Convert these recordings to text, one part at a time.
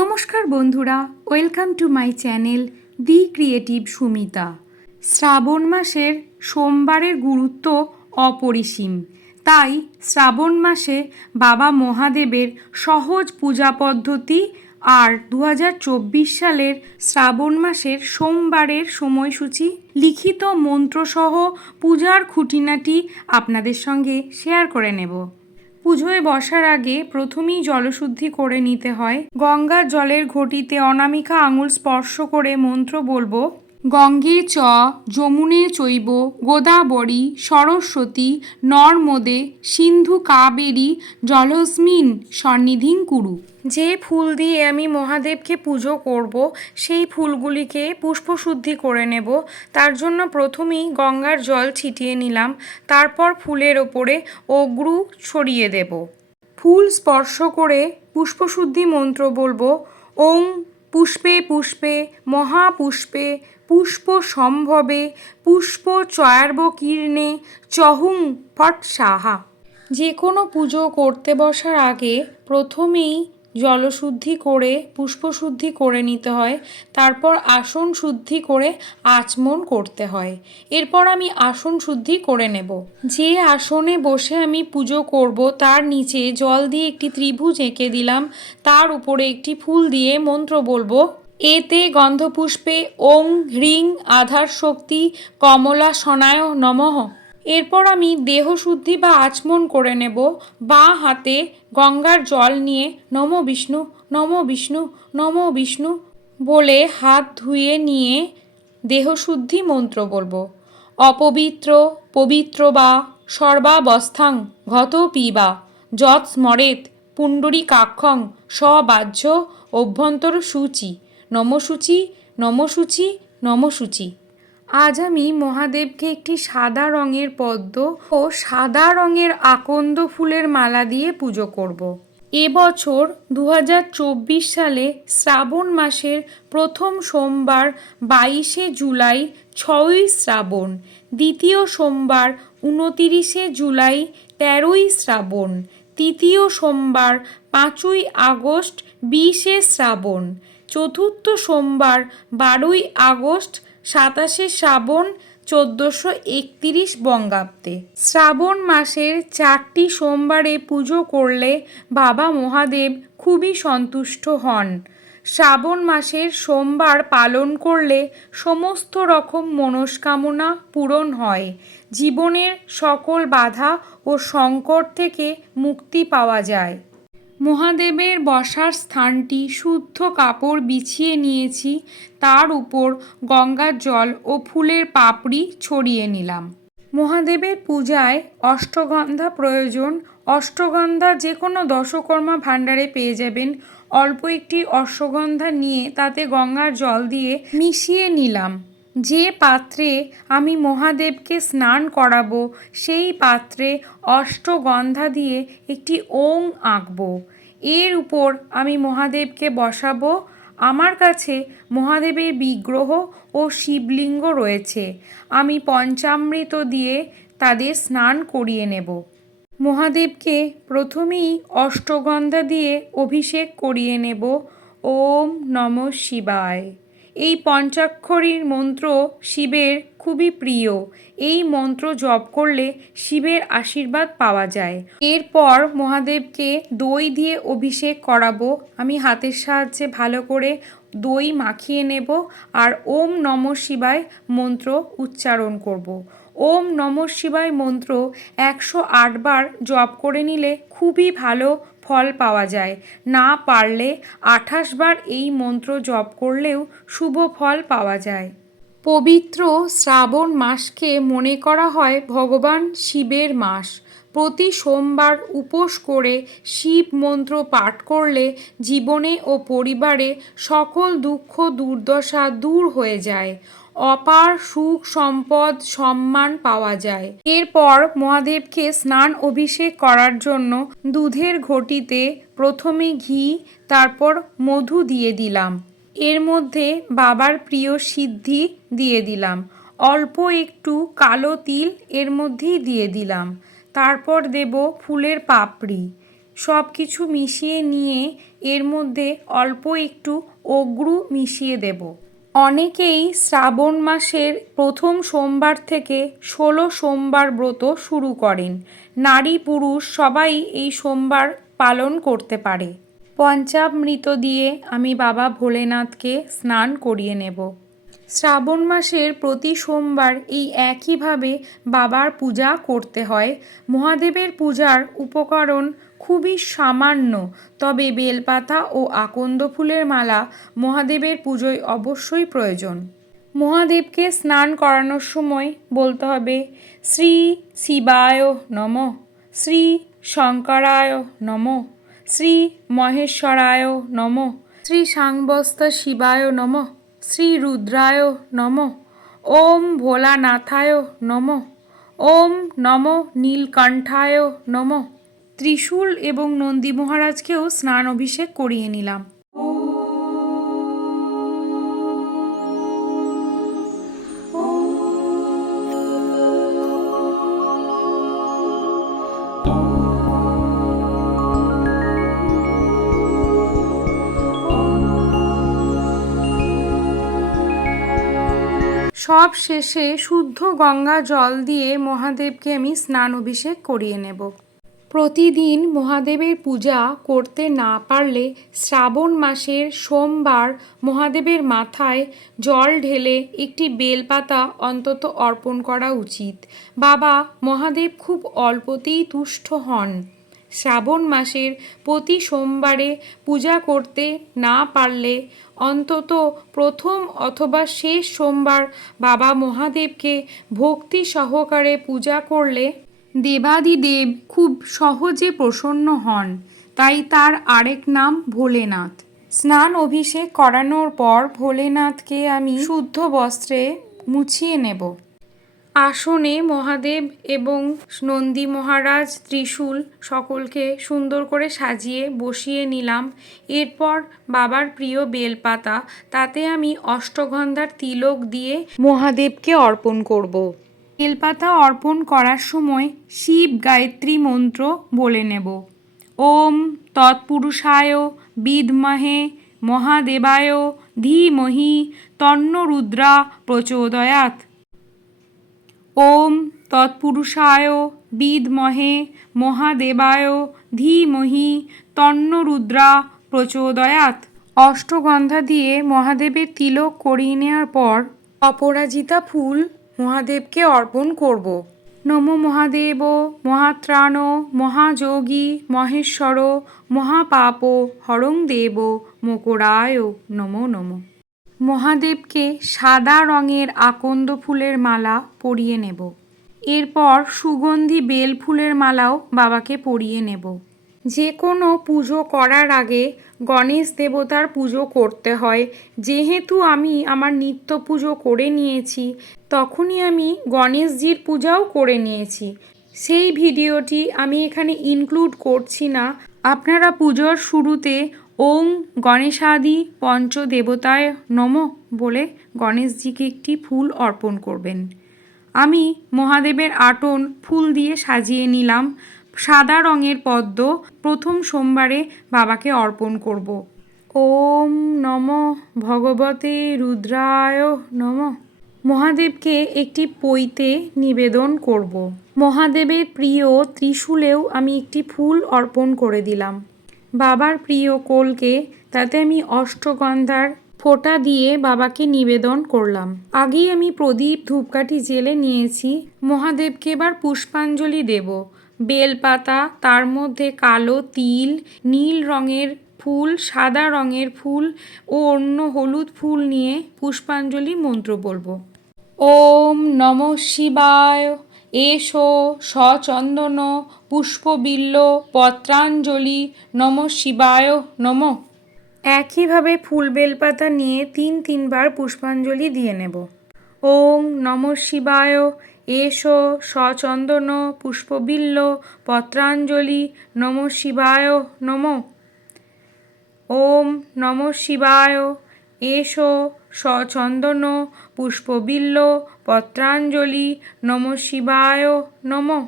নমস্কার বন্ধুরা, welcome to my channel the creative Sumita. শ্রাবণ মাসের সোমবারের গুরুত্ব অপরিসীম। তাই শ্রাবণ মাসে বাবা মহাদেবের সহজ পূজা পদ্ধতি আর 2024 সালের শ্রাবণ মাসের সোমবারের সময়সূচি লিখিত মন্ত্রসহ পূজার খুঁটিনাটি আপনাদের সঙ্গে শেয়ার করে নেব। পুজোয় বসার আগে প্রথমেই জলশুদ্ধি করে নিতে হয়। গঙ্গার জলের ঘটিতে অনামিকা আঙুল স্পর্শ করে মন্ত্র বলবো। গঙ্গে চ যমুনে চৈব গোদাবরী সরস্বতী নর্মদে সিন্ধু কাবেরী জলস্মিন সন্নিধিং কুরু। যে ফুল দিয়ে আমি মহাদেবকে পুজো করব সেই ফুলগুলিকে পুষ্পশুদ্ধি করে নেব। তার জন্য প্রথমেই গঙ্গার জল ছিটিয়ে নিলাম, তারপর ফুলের ওপরে অগ্রু ছড়িয়ে দেব। ফুল স্পর্শ করে পুষ্পশুদ্ধি মন্ত্র বলবো। ওং পুষ্পে পুষ্পে মহাপুষ্পে পুষ্প সম্ভবে পুষ্প চয়ার্বকীর্ণে চহুং ফট সাহা। যে কোনো পুজো করতে বসার আগে প্রথমেই জলশুদ্ধি করে পুষ্পশুদ্ধি করে নিতে হয়, তারপর আসন শুদ্ধি করে আচমন করতে হয়। এরপর আমি আসন শুদ্ধি করে নেব। যে আসনে বসে আমি পুজো করব তার নিচে জল দিয়ে একটি ত্রিভুজ এঁকে দিলাম, তার উপরে একটি ফুল দিয়ে মন্ত্র বলবো। এতে গন্ধপুষ্পে ওং হ্রিং আধার শক্তি কমলা সনায় নমঃ। এরপর আমি দেহশুদ্ধি বা আচমন করে নেব। বাঁ হাতে গঙ্গার জল নিয়ে নমো বিষ্ণু নমো বিষ্ণু নমো বিষ্ণু বলে হাত ধুয়ে নিয়ে দেহশুদ্ধি মন্ত্র বলবো। অপবিত্র পবিত্র বা সর্বাবস্থাং ঘত পিবা যৎ স্মরেত পুণ্ডরীকাক্ষং সবাহ্য অভ্যন্তর সূচি নমসূচি নমসূচি নমসূচি। আজ আমি মহাদেবকে একটি সাদা রঙের পদ্ম ও সাদা রঙের আকন্দ ফুলের মালা দিয়ে পুজো করব। এবছর 2024 সালে শ্রাবণ মাসের প্রথম সোমবার 22শে জুলাই 6ই শ্রাবণ, দ্বিতীয় সোমবার 29শে জুলাই 13ই শ্রাবণ, তৃতীয় সোমবার 5ই আগস্ট 20শে শ্রাবণ, চতুর্থ সোমবার 12ই আগস্ট 27শে শ্রাবণ 1431 বঙ্গাব্দে। শ্রাবণ মাসের 4টি সোমবারে পুজো করলে বাবা মহাদেব খুবই সন্তুষ্ট হন। শ্রাবণ মাসের সোমবার পালন করলে সমস্ত রকম মনস্কামনা পূরণ হয়, জীবনের সকল বাধা ও সংকট থেকে মুক্তি পাওয়া যায়। মহাদেবের বসার স্থানটি শুদ্ধ কাপড় বিছিয়ে নিয়েছি, তার উপর গঙ্গার জল ও ফুলের পাপড়ি ছড়িয়ে নিলাম। মহাদেবের পূজায় অষ্টগন্ধা প্রয়োজন। অষ্টগন্ধা যে কোনো দশকর্মা ভাণ্ডারে পেয়ে যাবেন। অল্প একটি অশ্বগন্ধা নিয়ে তাতে গঙ্গার জল দিয়ে মিশিয়ে নিলাম। যে পাত্রে আমি মহাদেবকে স্নান করাবো সেই পাত্রে অষ্টগন্ধা দিয়ে একটি ওং আঁকবো। এর উপর আমি মহাদেবকে বসাবো। আমার কাছে মহাদেবের বিগ্রহ ও শিবলিঙ্গ রয়েছে, আমি পঞ্চামৃত দিয়ে তাদের স্নান করিয়ে নেব। মহাদেবকে প্রথমেই অষ্টগন্ধা দিয়ে অভিষেক করিয়ে নেব। ওম নমঃ শিবায়। এই পঞ্চাক্ষরীর মন্ত্র শিবের খুবই প্রিয়। এই মন্ত্র জপ করলে শিবের আশীর্বাদ পাওয়া যায়। এরপর মহাদেবকে দই দিয়ে অভিষেক করাবো। আমি হাতের সাহায্যে ভালো করে দই মাখিয়ে নেব আর ওম নমঃ শিবায় মন্ত্র উচ্চারণ করব। ওম নমঃ শিবায় মন্ত্র 108 বার জপ করে নিলে খুবই ভালো ফল পাওয়া যায়। না পারলে 28 বার এই মন্ত্র জপ করলেও শুভ ফল পাওয়া যায়। পবিত্র শ্রাবণ মাসকে মনে করা হয় ভগবান শিবের মাস। প্রতি সোমবার উপোস করে শিব মন্ত্র পাঠ করলে জীবনে ও পরিবারে সকল দুঃখ দুর্দশা দূর হয়ে যায়, অপার সুখ সম্পদ সম্মান পাওয়া যায়। এরপর মহাদেবকে স্নান অভিষেক করার জন্য দুধের ঘটিতে প্রথমে ঘি, তারপর মধু দিয়ে দিলাম। এর মধ্যে বাবার প্রিয় সিদ্ধি দিয়ে দিলাম। অল্প একটু কালো তিল এর মধ্যেই দিয়ে দিলাম। তারপর দেব ফুলের পাপড়ি। সব কিছু মিশিয়ে নিয়ে এর মধ্যে অল্প একটু অগ্রু মিশিয়ে দেব। অনেকেই শ্রাবণ মাসের প্রথম সোমবার থেকে 16 সোমবার ব্রত শুরু করেন। নারী পুরুষ সবাই এই সোমবার পালন করতে পারে। পঞ্চামৃত দিয়ে আমি বাবা ভোলেনাথকে স্নান করিয়ে নেব। শ্রাবণ মাসের প্রতি সোমবার এই একইভাবে বাবার পূজা করতে হয়। মহাদেবের পূজার উপকরণ খুবই সামান্য, তবে বেলপাতা ও আকন্দ ফুলের মালা মহাদেবের পুজোয় অবশ্যই প্রয়োজন। মহাদেবকে স্নান করানোর সময় বলতে হবে শ্রী শিবায় নমঃ, শ্রী শঙ্করায় নমঃ, শ্রী মহেশ্বরায় নমঃ, শ্রী সাংবস্ত শিবায় নমঃ, শ্রী রুদ্রায় নমঃ, ওম ভোলানাথায় নমঃ, ওম নমো নীলকণ্ঠায় নমঃ। ত্রিশূল এবং নন্দী মহারাজকেও স্নান অভিষেক করিয়ে নিলাম। সব শেষে শুদ্ধ গঙ্গা জল দিয়ে মহাদেবকে আমি স্নান অভিষেক করিয়ে নেব। প্রতিদিন মহাদেবের পূজা করতে না পারলে শ্রাবণ মাসের সোমবার মহাদেবের মাথায় জল ঢেলে একটি বেলপাতা অন্তত অর্পণ করা উচিত। বাবা মহাদেব খুব অল্পতেই তুষ্ট হন। শ্রাবণ মাসের প্রতি সোমবারে পূজা করতে না পারলে অন্তত প্রথম অথবা শেষ সোমবার বাবা মহাদেবকে ভক্তি সহকারে পূজা করলে দেবাদিদেব খুব সহজে প্রসন্ন হন। তাই তার আরেক নাম ভোলেনাথ। স্নান অভিষেক করানোর পর ভোলেনাথকে আমি শুদ্ধ বস্ত্রে মুছিয়ে নেব। আসনে মহাদেব এবং নন্দী মহারাজ, ত্রিশূল সকলকে সুন্দর করে সাজিয়ে বসিয়ে নিলাম। এরপর বাবার প্রিয় বেলপাতা, তাতে আমি অষ্টগন্ধার তিলক দিয়ে মহাদেবকে অর্পণ করব। বেলপাতা অর্পণ করার সময় শিব গায়ত্রী মন্ত্র বলে নেব। ওম তৎপুরুষায় বিদ্মহে মহাদেবায় ধীমহি তন্নো রুদ্রা প্রচোদয়াৎ। ওম তৎপুরুষায় বিদ্মহে মহাদেবায় ধীমহি তন্নো রুদ্রা প্রচোদয়াৎ। অষ্টগন্ধা দিয়ে মহাদেবের তিলক করিয়ে নেওয়ার পর অপরাজিতা ফুল মহাদেবকে অর্পণ করব। নমো মহাদেব মহাত্রাণ মহাযোগী মহেশ্বর মহাপাপ হরং দেব মকরায় নমো নমঃ। মহাদেবকে সাদা রঙের আকন্দ ফুলের মালা পরিয়ে নেব। এরপর সুগন্ধি বেল ফুলের মালাও বাবাকে পরিয়ে নেব। যে কোনো পুজো করার আগে গণেশ দেবতার পুজো করতে হয়। যেহেতু আমি আমার নিত্য পুজো করে নিয়েছি, তখনই আমি গণেশজির পূজাও করে নিয়েছি। সেই ভিডিওটি আমি এখানে ইনক্লুড করছি না। আপনারা পুজোর শুরুতে ওম গণেশাদি পঞ্চদেবতায় নমঃ বলে গণেশজিকে একটি ফুল অর্পণ করবেন। আমি মহাদেবের আটন ফুল দিয়ে সাজিয়ে নিলাম। সাদা রঙের পদ্ম প্রথম সোমবারে বাবাকে অর্পণ করব। ওম নমঃ ভগবতে রুদ্রায় নমঃ। মহাদেবকে একটি পৈতে নিবেদন করব। মহাদেবের প্রিয় ত্রিশূলেও আমি একটি ফুল অর্পণ করে দিলাম। বাবার প্রিয় কলকে, তাতে আমি অষ্টগন্ধার ফোঁটা দিয়ে বাবাকে নিবেদন করলাম। আগেই আমি প্রদীপ ধূপকাঠি জেলে নিয়েছি। মহাদেবকে এবার পুষ্পাঞ্জলি দেব। বেলপাতা, তার মধ্যে কালো তিল, নীল রঙের ফুল, সাদা রঙের ফুল ও অন্য হলুদ ফুল নিয়ে পুষ্পাঞ্জলি মন্ত্র বলবো। ওম নমঃ শিবায় এষো সচন্দন পুষ্পবিল্ল পত্রাঞ্জলি নমঃ শিবায় নমঃ। একইভাবে ফুল বেলপাতা নিয়ে তিনবার পুষ্পাঞ্জলি দিয়ে নেব। ওম নমঃ শিবায় এষো সচন্দন পুষ্পবিল্ল পত্রাঞ্জলি নমঃ শিবায় নমঃ। ওম নমঃ শিবায় এষো সচন্দন পুষ্পবিল্ল পত্রাঞ্জলি নমঃ শিবায় নমঃ।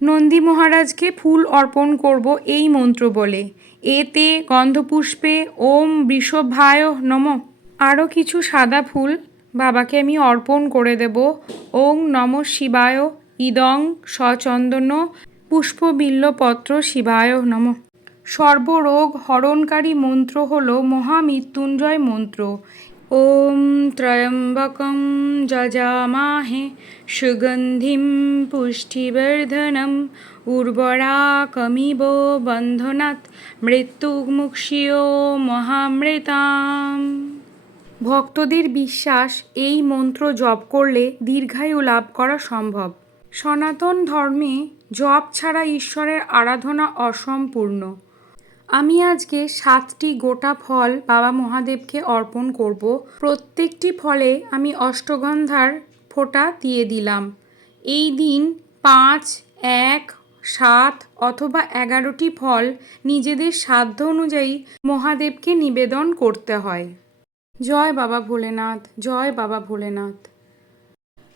নন্দী মহারাজকে ফুল অর্পণ করব এই মন্ত্র বলে। এতে গন্ধপুষ্পে ওম বৃষভায় নমঃ। আরও কিছু সাদা ফুল বাবাকে আমি অর্পণ করে দেব। ওং নমঃ শিবায় ইদং সচন্দন পুষ্পবিল্লপত্র শিবায় নমঃ। সর্বরোগ হরণকারী মন্ত্র হল মহামৃত্যুঞ্জয় মন্ত্র। ওম ত্র্যম্বকং যজামহে সুগন্ধিম পুষ্টিবর্ধনম উর্বরাকমিব বন্ধনাৎ মৃত্যুমুক্ষীয় মহামৃতাম। ভক্তদের বিশ্বাস এই মন্ত্র জপ করলে দীর্ঘায়ু লাভ করা সম্ভব। সনাতন ধর্মে জপ ছাড়া ঈশ্বরের আরাধনা অসম্পূর্ণ। আমি আজকে 7টি গোটা ফল বাবা মহাদেবকে অর্পণ করব। প্রত্যেকটি ফলে আমি অষ্টগন্ধার ফোঁটা দিয়ে দিলাম। এই দিন 5, 1, 7 অথবা 11টি ফল নিজেদের সাধ্য অনুযায়ী মহাদেবকে নিবেদন করতে হয়। জয় বাবা ভোলেনাথ, জয় বাবা ভোলেনাথ।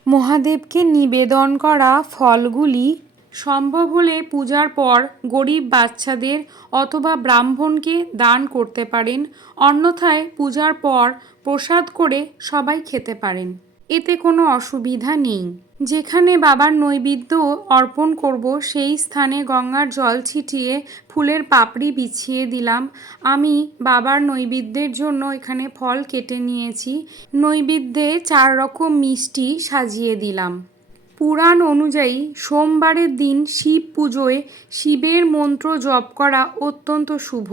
মহাদেবকে নিবেদন করা ফলগুলি সম্ভব হলে পূজার পর গরিব বাচ্চাদের অথবা ব্রাহ্মণকে দান করতে পারেন, অন্যথায় পূজার পর প্রসাদ করে সবাই খেতে পারেন, এতে কোনো অসুবিধা নেই। যেখানে বাবার নৈবেদ্য অর্পণ করব সেই স্থানে গঙ্গার জল ছিটিয়ে ফুলের পাপড়ি বিছিয়ে দিলাম। আমি বাবার নৈবেদ্যের জন্য এখানে ফল কেটে নিয়েছি। নৈবেদ্যে 4 রকম মিষ্টি সাজিয়ে দিলাম। পুরাণ অনুযায়ী সোমবারের দিন শিব পুজোয় শিবের মন্ত্র জপ করা অত্যন্ত শুভ।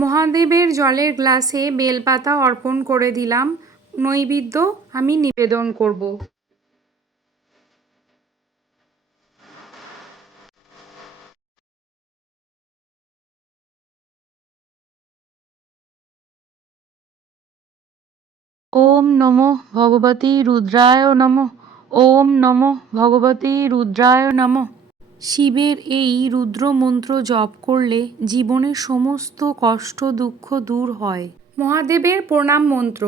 মহাদেবের জলের গ্লাসে বেলপাতা অর্পণ করে দিলাম। নৈবেদ্য আমি নিবেদন করব। ওম নমো ভগবতী রুদ্রায় নমঃ। ওম নমো ভগবতী রুদ্রায় নমঃ। শিবের এই রুদ্র মন্ত্র জপ করলে জীবনের সমস্ত কষ্ট দুঃখ দূর হয়। মহাদেবের প্রণাম মন্ত্র।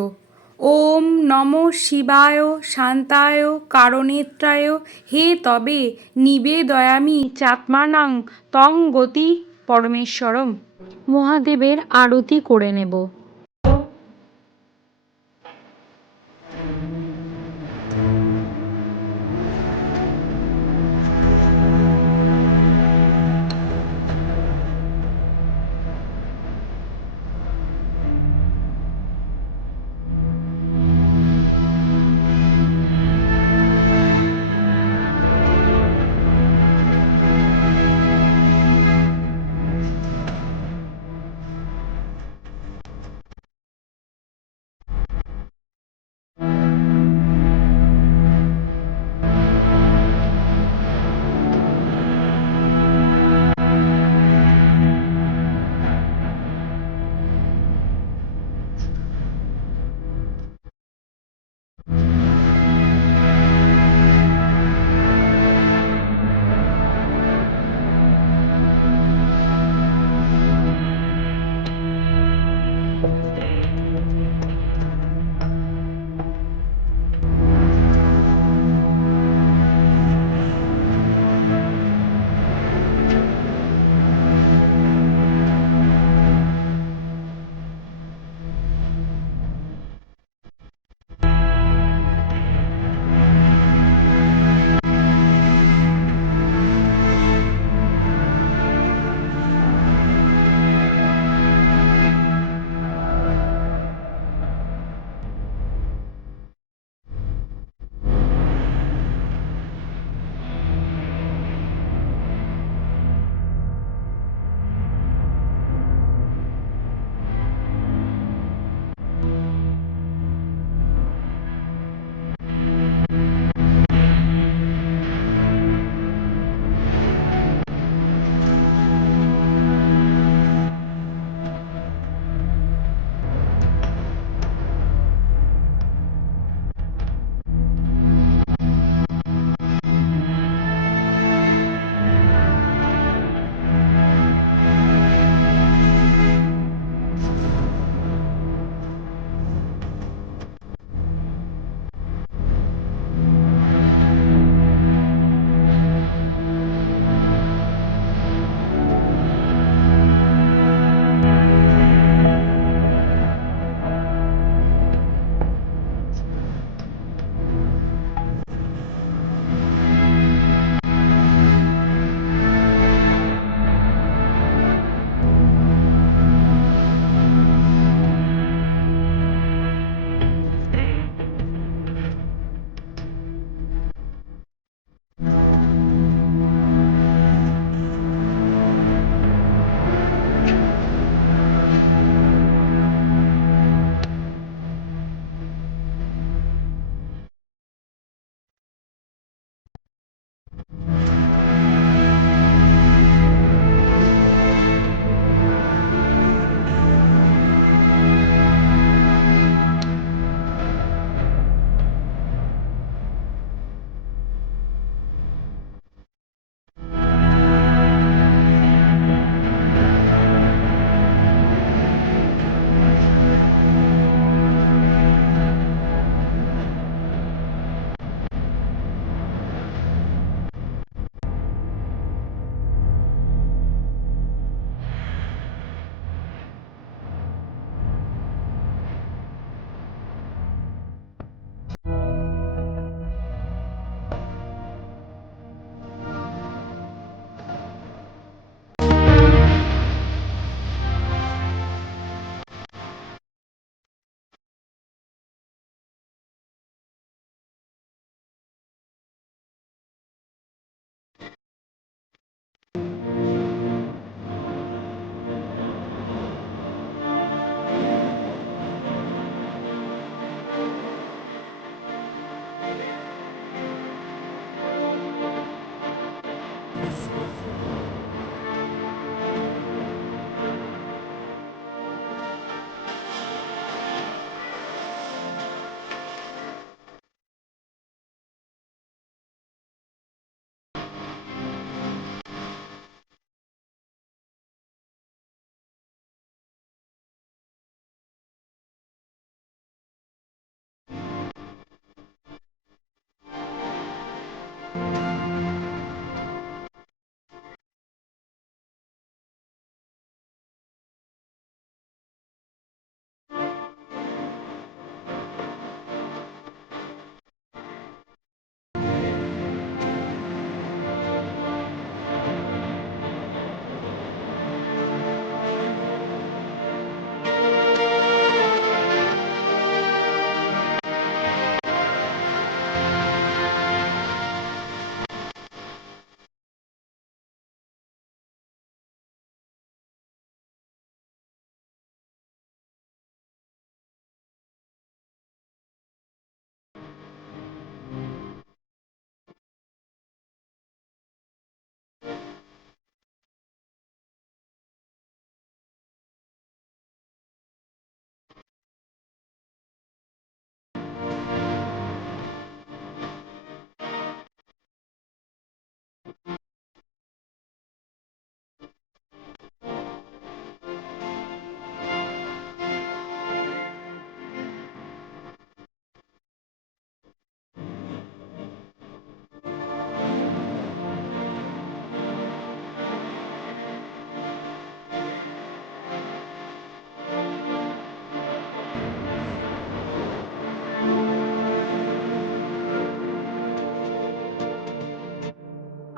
ওম নমো শিবায় শান্তায় কারণেত্রায় হে তবে নিবেদয়ামি চাত্মানাং তং গতি পরমেশ্বরম। মহাদেবের আরতি করে নেব।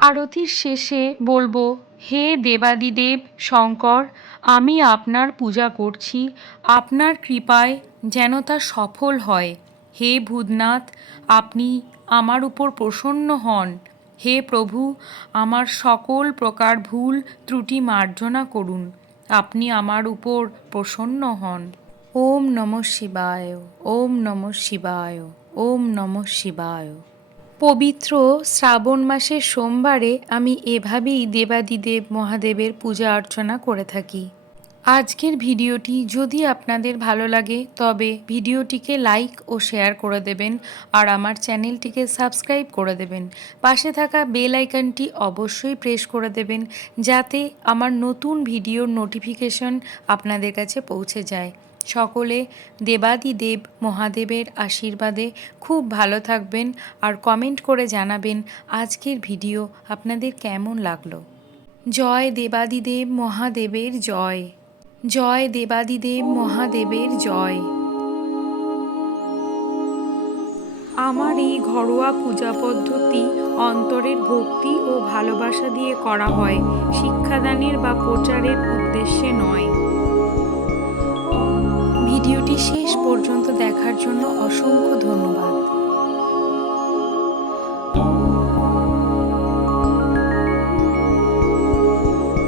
আরতির শেষে বলবো, হে দেবাদিদেব শঙ্কর, আমি আপনার পূজা করছি, আপনার কৃপায় যেন তা সফল হয়। হে ভূতনাথ, আপনি আমার উপর প্রসন্ন হন। হে প্রভু, আমার সকল প্রকার ভুল ত্রুটি মার্জনা করুন। আপনি আমার উপর প্রসন্ন হন। ওম নমঃ শিবায়, ওম নমঃ শিবায়, ওম নমঃ শিবায়। পবিত্র শ্রাবণ মাসের সোমবারে আমি এভাবেই দেবাদিদেব মহাদেবের পূজা অর্চনা করে থাকি। আজকের ভিডিওটি যদি আপনাদের ভালো লাগে তবে ভিডিওটিকে লাইক ও শেয়ার করে দেবেন আর আমার চ্যানেলটিকে সাবস্ক্রাইব করে দেবেন। পাশে থাকা বেল আইকনটি অবশ্যই প্রেস করে দেবেন যাতে আমার নতুন ভিডিওর নোটিফিকেশন আপনাদের কাছে পৌঁছে যায়। সকলে দেবাদিদেব মহাদেবের আশীর্বাদে খুব ভালো থাকবেন আর কমেন্ট করে জানাবেন আজকের ভিডিও আপনাদের কেমন লাগলো। জয় দেবাদিদেব মহাদেবের জয়। জয় দেবাদিদেব মহাদেবের জয়। আমার এই ঘরোয়া পূজা পদ্ধতি অন্তরের ভক্তি ও ভালোবাসা দিয়ে করা হয়, শিক্ষাদানের বা প্রচারের উদ্দেশ্যে নয়। ভিডিওটি শেষ পর্যন্ত দেখার জন্য অসংখ্য ধন্যবাদ।